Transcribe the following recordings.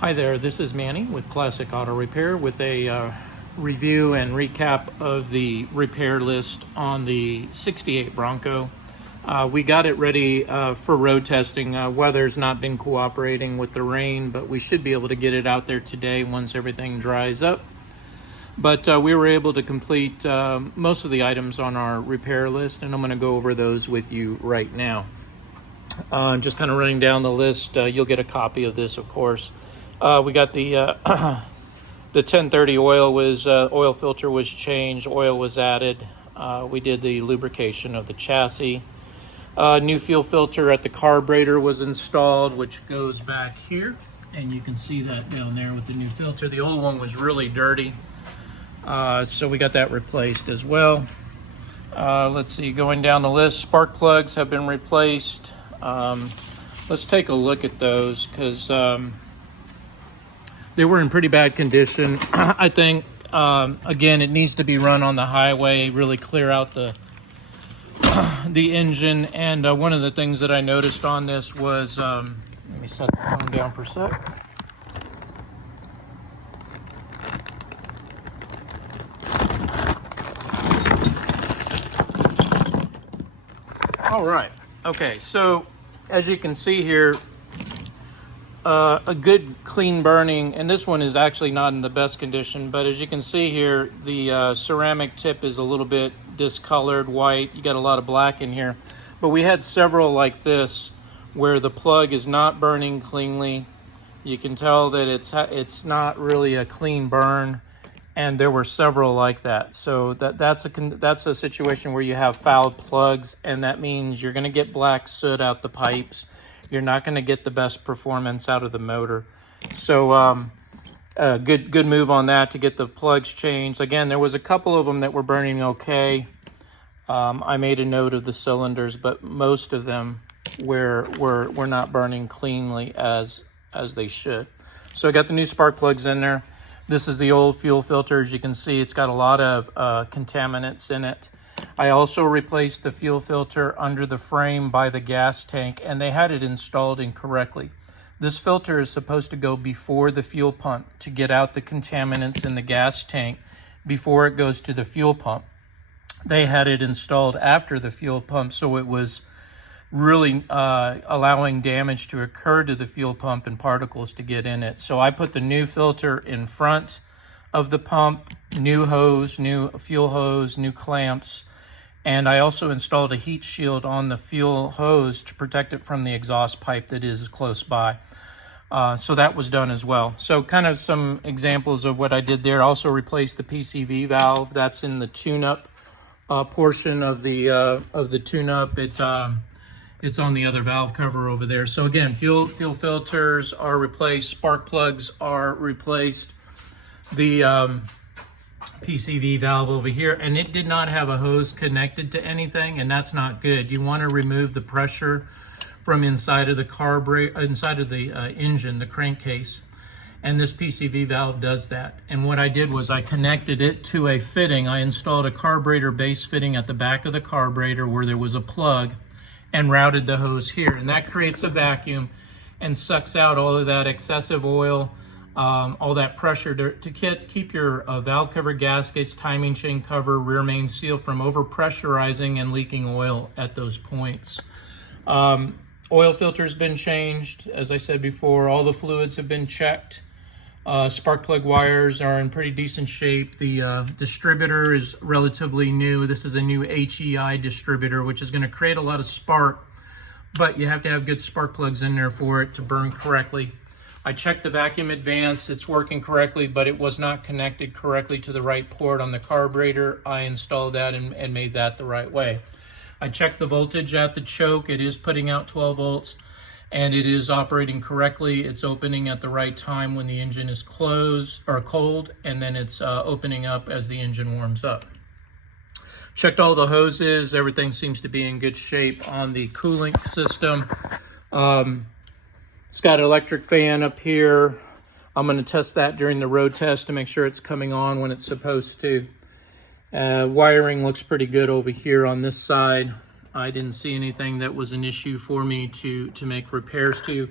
Hi there, this is Manny with Classic Auto Repair with a review and recap of the repair list on the 68 Bronco. We got it ready for road testing. Weather's not been cooperating with the rain, but we should be able to get it out there today once everything dries up. But we were able to complete most of the items on our repair list, and I'm going to go over those with you right now. Just kind of running down the list. You'll get a copy of this, of course. We got the the 1030 oil filter was changed, oil was added. We did the lubrication of the chassis. New fuel filter at the carburetor was installed, which goes back here, and you can see that down there with the new filter. The old one was really dirty, so we got that replaced as well. Let's see, going down the list, spark plugs have been replaced. Let's take a look at those because they were in pretty bad condition. I think, again, it needs to be run on the highway, really clear out the engine. And one of the things that I noticed on this was, let me set the phone down for a sec. All right, okay, so as you can see here, a good clean burning, and this one is actually not in the best condition, but as you can see here, the ceramic tip is a little bit discolored white. You got a lot of black in here, but we had several like this where the plug is not burning cleanly. You can tell that it's not really a clean burn, and there were several like that. So that's a situation where you have fouled plugs, and that means you're going to get black soot out the pipes. You're not going to get the best performance out of the motor. So good move on that to get the plugs changed. Again, there was a couple of them that were burning okay. I made a note of the cylinders, but most of them were not burning cleanly as they should. So I got the new spark plugs in there. This is the old fuel filter. As you can see, it's got a lot of contaminants in it. I also replaced the fuel filter under the frame by the gas tank, and they had it installed incorrectly. This filter is supposed to go before the fuel pump to get out the contaminants in the gas tank before it goes to the fuel pump. They had it installed after the fuel pump, so it was really allowing damage to occur to the fuel pump and particles to get in it. So I put the new filter in front of the pump, new hose, new fuel hose, new clamps, and I also installed a heat shield on the fuel hose to protect it from the exhaust pipe that is close by. So that was done as well. So kind of some examples of what I did there. Also replaced the PCV valve. That's in the tune-up portion of the tune-up. It's on the other valve cover over there. So again, fuel filters are replaced, spark plugs are replaced. The PCV valve over here, and it did not have a hose connected to anything, and that's not good. You want to remove the pressure from inside of the carburetor, inside of the engine, the crankcase, and this PCV valve does that. And what I did was I connected it to a fitting. I installed a carburetor base fitting at the back of the carburetor where there was a plug, and routed the hose here, and that creates a vacuum and sucks out all of that excessive oil, all that pressure to keep your valve cover gaskets, timing chain cover, rear main seal from over pressurizing and leaking oil at those points. Oil filter's been changed. As I said before, all the fluids have been checked. Spark plug wires are in pretty decent shape. The distributor is relatively new. This is a new HEI distributor, which is going to create a lot of spark, but you have to have good spark plugs in there for it to burn correctly. I checked the vacuum advance. It's working correctly, but it was not connected correctly to the right port on the carburetor. I installed that and made that the right way. I checked the voltage at the choke. It is putting out 12 volts. And it is operating correctly. It's opening at the right time when the engine is closed or cold, and then it's opening up as the engine warms up. Checked all the hoses. Everything seems to be in good shape on the cooling system. It's got an electric fan up here. I'm going to test that during the road test to make sure it's coming on when it's supposed to. Wiring looks pretty good over here on this side. I didn't see anything that was an issue for me to make repairs to.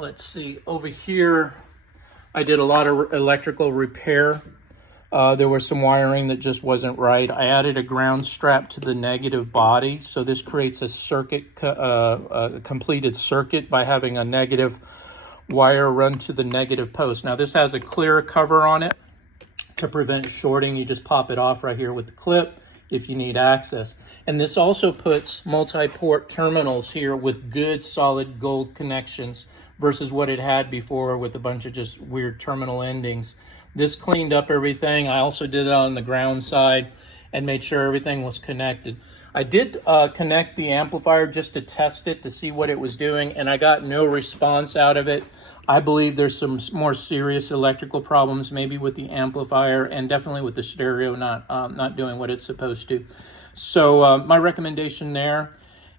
let's see, over here, I did a lot of electrical repair. There was some wiring that just wasn't right. I added a ground strap to the negative body. So this creates a circuit, a completed circuit by having a negative wire run to the negative post. Now this has a clear cover on it to prevent shorting. You just pop it off right here with the clip if you need access. And this also puts multi-port terminals here with good solid gold connections versus what it had before with a bunch of just weird terminal endings. This cleaned up everything. I also did it on the ground side and made sure everything was connected. I did connect the amplifier just to test it to see what it was doing, and I got no response out of it. I believe there's some more serious electrical problems, maybe with the amplifier and definitely with the stereo not doing what it's supposed to. So my recommendation there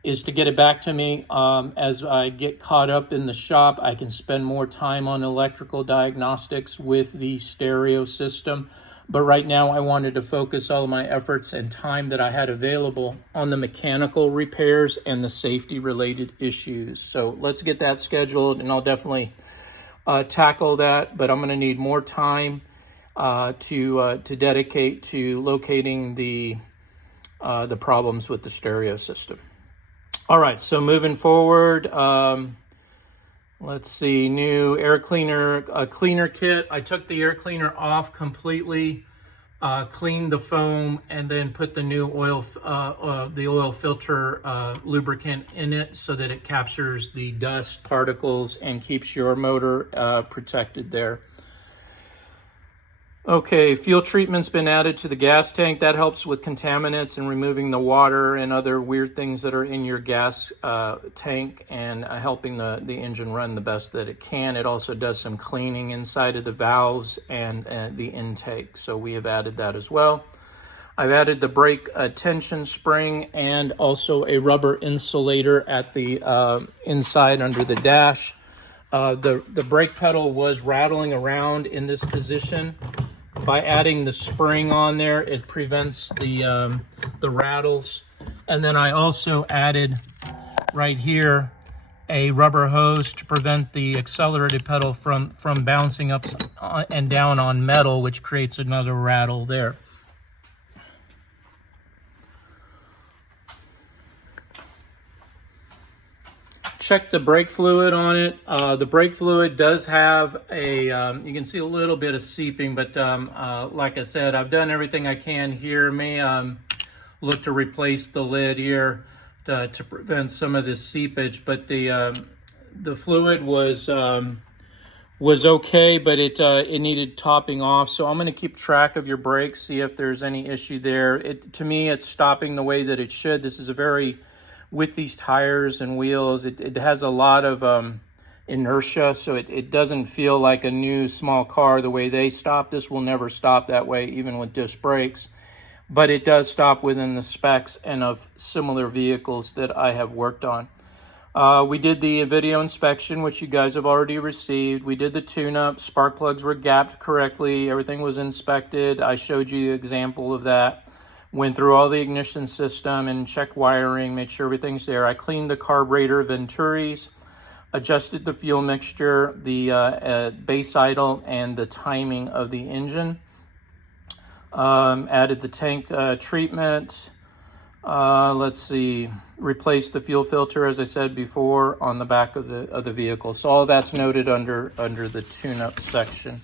is to get it back to me. As I get caught up in the shop, I can spend more time on electrical diagnostics with the stereo system. But right now I wanted to focus all of my efforts and time that I had available on the mechanical repairs and the safety related issues. So let's get that scheduled, and I'll definitely tackle that, but I'm going to need more time to dedicate to locating the problems with the stereo system. All right, so moving forward, let's see, new air cleaner, cleaner kit. I took the air cleaner off completely, cleaned the foam, and then put the new oil filter lubricant in it so that it captures the dust particles and keeps your motor protected there. Okay, fuel treatment's been added to the gas tank. That helps with contaminants and removing the water and other weird things that are in your gas tank, and helping the engine run the best that it can. It also does some cleaning inside of the valves and the intake, so we have added that as well. I've added the brake tension spring and also a rubber insulator at the inside under the dash. The brake pedal was rattling around in this position. By adding the spring on there, it prevents the rattles. And then I also added right here a rubber hose to prevent the accelerated pedal from bouncing up and down on metal, which creates another rattle there. Check the brake fluid on it. The brake fluid does have a, you can see a little bit of seeping, but like I said, I've done everything I can here. May look to replace the lid here to prevent some of this seepage, but the fluid was okay, but it needed topping off. So I'm going to keep track of your brakes, see if there's any issue there. To me, it's stopping the way that it should. This is a very, with these tires and wheels, it has a lot of inertia, so it doesn't feel like a new small car the way they stop. This will never stop that way, even with disc brakes, but it does stop within the specs and of similar vehicles that I have worked on. We did the video inspection, which you guys have already received. We did the tune-up. Spark plugs were gapped correctly. Everything was inspected. I showed you an example of that. Went through all the ignition system and checked wiring, made sure everything's there. I cleaned the carburetor venturis, adjusted the fuel mixture, the base idle, and the timing of the engine. Added the tank treatment. Let's see, replaced the fuel filter, as I said before, on the back of the vehicle. So all that's noted under the tune-up section.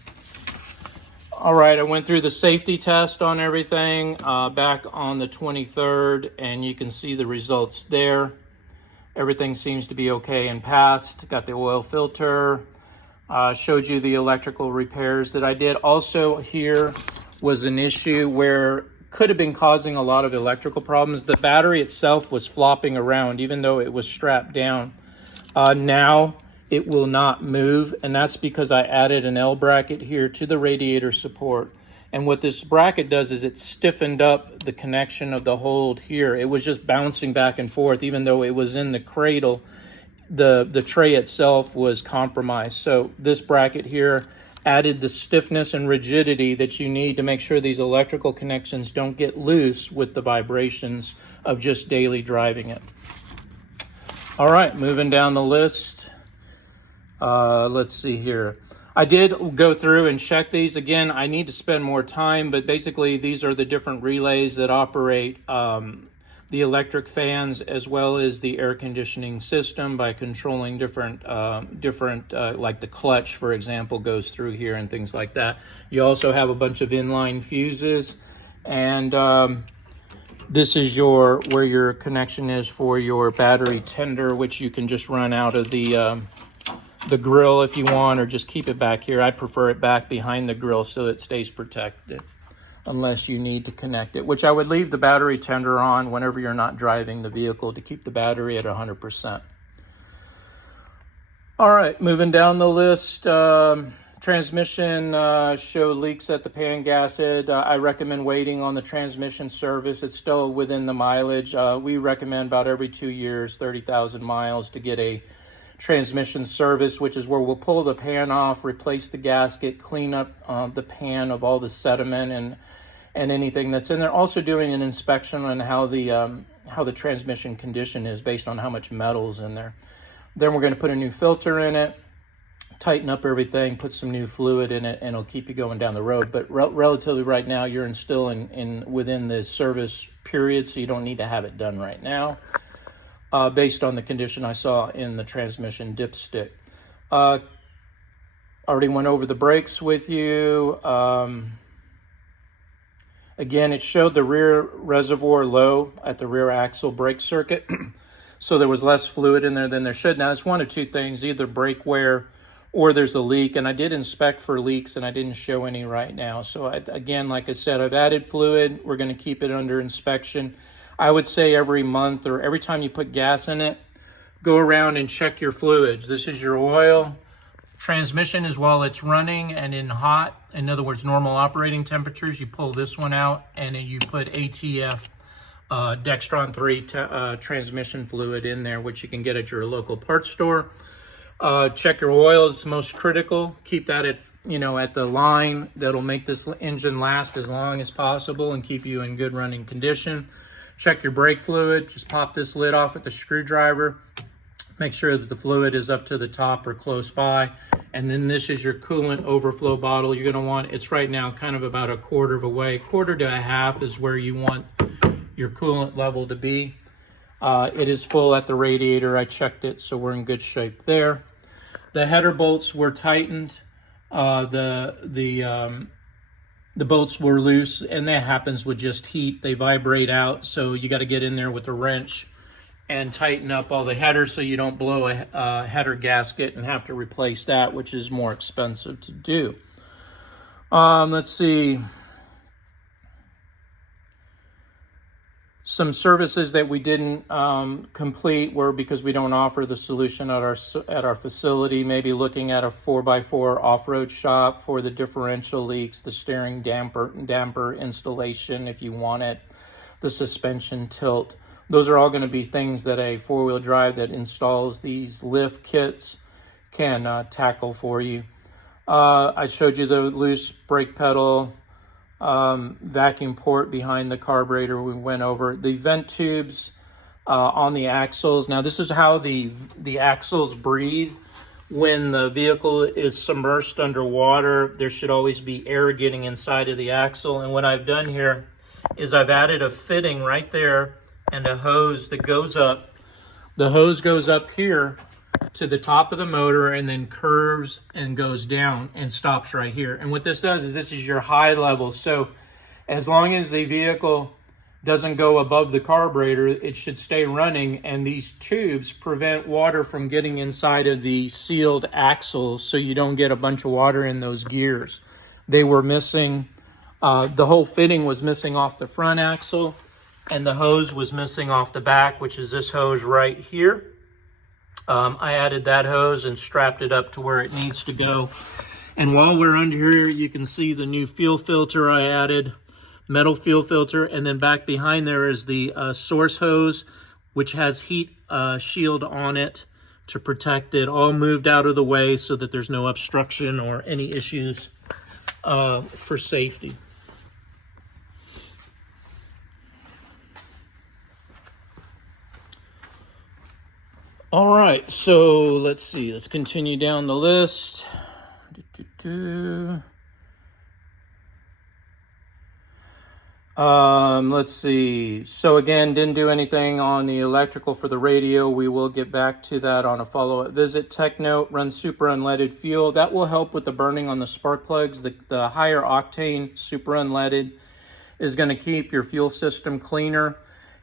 All right, I went through the safety test on everything back on the 23rd, and you can see the results there. Everything seems to be okay and passed. Got the oil filter, showed you the electrical repairs that I did. Also here was an issue where could have been causing a lot of electrical problems. The battery itself was flopping around even though it was strapped down. Now it will not move, and that's because I added an L bracket here to the radiator support. And what this bracket does is it stiffened up the connection of the hold here. It was just bouncing back and forth even though it was in the cradle. The tray itself was compromised. So this bracket here added the stiffness and rigidity that you need to make sure these electrical connections don't get loose with the vibrations of just daily driving it. All right, moving down the list. Let's see here. I did go through and check these. Again, I need to spend more time, but basically these are the different relays that operate the electric fans as well as the air conditioning system by controlling different, like the clutch, for example, goes through here and things like that. You also have a bunch of inline fuses, and this is where your connection is for your battery tender, which you can just run out of the grill if you want, or just keep it back here. I prefer it back behind the grill so it stays protected, unless you need to connect it, which I would leave the battery tender on whenever you're not driving the vehicle to keep the battery at 100%. All right, moving down the list. Transmission showed leaks at the pan gasket. I recommend waiting on the transmission service. It's still within the mileage. We recommend about every 2 years, 30,000 miles, to get a transmission service, which is where we'll pull the pan off, replace the gasket, clean up the pan of all the sediment and anything that's in there. Also doing an inspection on how the transmission condition is based on how much metal's in there. Then we're going to put a new filter in it, tighten up everything, put some new fluid in it, and it'll keep you going down the road. But relatively right now, you're still within the service period, so you don't need to have it done right now. Based on the condition I saw in the transmission dipstick. Already went over the brakes with you. Again, it showed the rear reservoir low at the rear axle brake circuit. So there was less fluid in there than there should. Now, it's one of two things, either brake wear or there's a leak. And I did inspect for leaks, and I didn't show any right now. So again, like I said, I've added fluid. We're going to keep it under inspection. I would say every month or every time you put gas in it, go around and check your fluids. This is your oil. Transmission is while it's running and in hot, in other words, normal operating temperatures. You pull this one out and then you put ATF Dextron 3 transmission fluid in there, which you can get at your local parts store. Check your oil is most critical. Keep that at the line. That'll make this engine last as long as possible and keep you in good running condition. Check your brake fluid. Just pop this lid off with the screwdriver. Make sure that the fluid is up to the top or close by. And then this is your coolant overflow bottle. You're going to want, it's right now kind of about a quarter of a way. Quarter to a half is where you want your coolant level to be. It is full at the radiator. I checked it, so we're in good shape there. The header bolts were tightened. The bolts were loose, and that happens with just heat. They vibrate out, so you got to get in there with a wrench and tighten up all the headers so you don't blow a header gasket and have to replace that, which is more expensive to do. Let's see. Some services that we didn't complete were because we don't offer the solution at our facility. Maybe looking at a 4x4 off-road shop for the differential leaks, the steering damper installation if you want it, the suspension tilt. Those are all going to be things that a four-wheel drive that installs these lift kits can tackle for you. I showed you the loose brake pedal, vacuum port behind the carburetor. We went over the vent tubes on the axles. Now this is how the axles breathe. When the vehicle is submerged underwater, there should always be air getting inside of the axle. And what I've done here is I've added a fitting right there and a hose that goes up. The hose goes up here to the top of the motor and then curves and goes down and stops right here. And what this does is this is your high level. So as long as the vehicle doesn't go above the carburetor, it should stay running. And these tubes prevent water from getting inside of the sealed axles, so you don't get a bunch of water in those gears. They were missing, the whole fitting was missing off the front axle, and the hose was missing off the back, which is this hose right here. I added that hose and strapped it up to where it needs to go. And while we're under here, you can see the new fuel filter I added, metal fuel filter, and then back behind there is the source hose, which has heat shield on it to protect it, all moved out of the way so that there's no obstruction or any issues for safety. All right, so let's see. Let's continue down the list. Let's see. So again, didn't do anything on the electrical for the radio. We will get back to that on a follow-up visit. Tech note, run super unleaded fuel. That will help with the burning on the spark plugs. The higher octane super unleaded is going to keep your fuel system cleaner.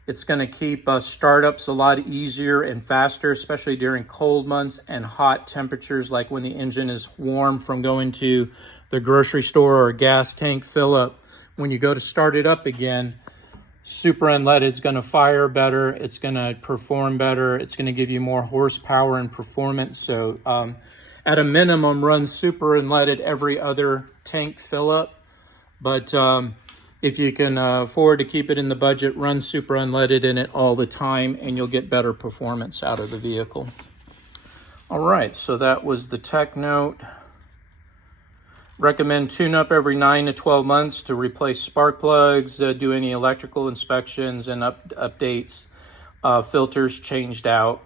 It's going to keep startups a lot easier and faster, especially during cold months and hot temperatures, like when the engine is warm from going to the grocery store or a gas tank fill up. When you go to start it up again, super unleaded is going to fire better. It's going to perform better. It's going to give you more horsepower and performance. So at a minimum, run super unleaded every other tank fill up. But if you can afford to keep it in the budget, run super unleaded in it all the time, and you'll get better performance out of the vehicle. All right, so that was the tech note. Recommend tune-up every 9 to 12 months to replace spark plugs, do any electrical inspections and updates, filters changed out.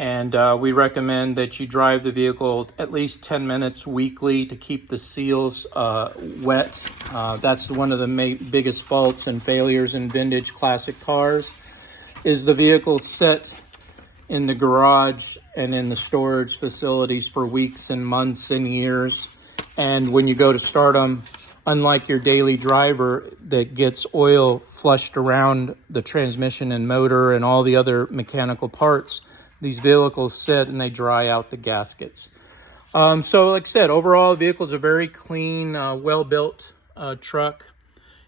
And we recommend that you drive the vehicle at least 10 minutes weekly to keep the seals wet. That's one of the biggest faults and failures in vintage classic cars, is the vehicle sit in the garage and in the storage facilities for weeks and months and years. And when you go to start them, unlike your daily driver that gets oil flushed around the transmission and motor and all the other mechanical parts, these vehicles sit and they dry out the gaskets. So like I said, overall, the vehicle is a very clean, well-built truck.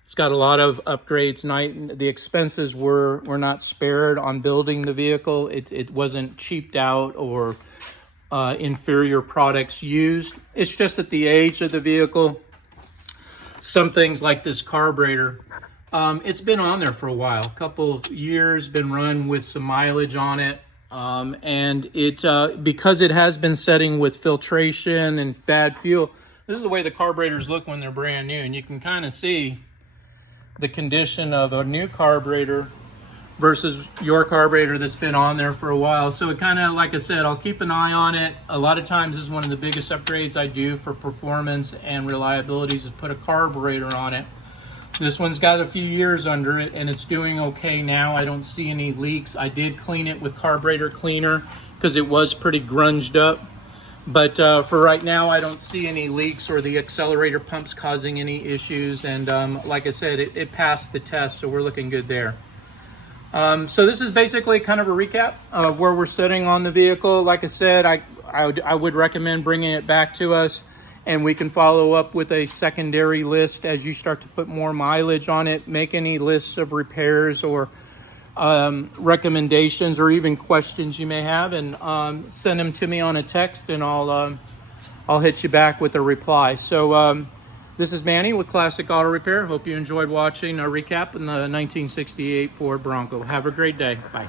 It's got a lot of upgrades. The expenses were not spared on building the vehicle. It wasn't cheaped out or inferior products used. It's just that the age of the vehicle, some things like this carburetor, it's been on there for a while, a couple years, been run with some mileage on it. And it because it has been setting with filtration and bad fuel, this is the way the carburetors look when they're brand new. And you can kind of see the condition of a new carburetor versus your carburetor that's been on there for a while. So it kind of, like I said, I'll keep an eye on it. A lot of times this is one of the biggest upgrades I do for performance and reliability, is to put a carburetor on it. This one's got a few years under it and it's doing okay now. I don't see any leaks. I did clean it with carburetor cleaner because it was pretty grunged up. But for right now, I don't see any leaks or the accelerator pumps causing any issues. And like I said, it passed the test, so we're looking good there. So this is basically kind of a recap of where we're sitting on the vehicle. Like I said, I would recommend bringing it back to us, and we can follow up with a secondary list as you start to put more mileage on it. Make any lists of repairs or recommendations or even questions you may have, and send them to me on a text, and I'll hit you back with a reply. So this is Manny with Classic Auto Repair. Hope you enjoyed watching a recap in the 1968 Ford Bronco. Have a great day. Bye.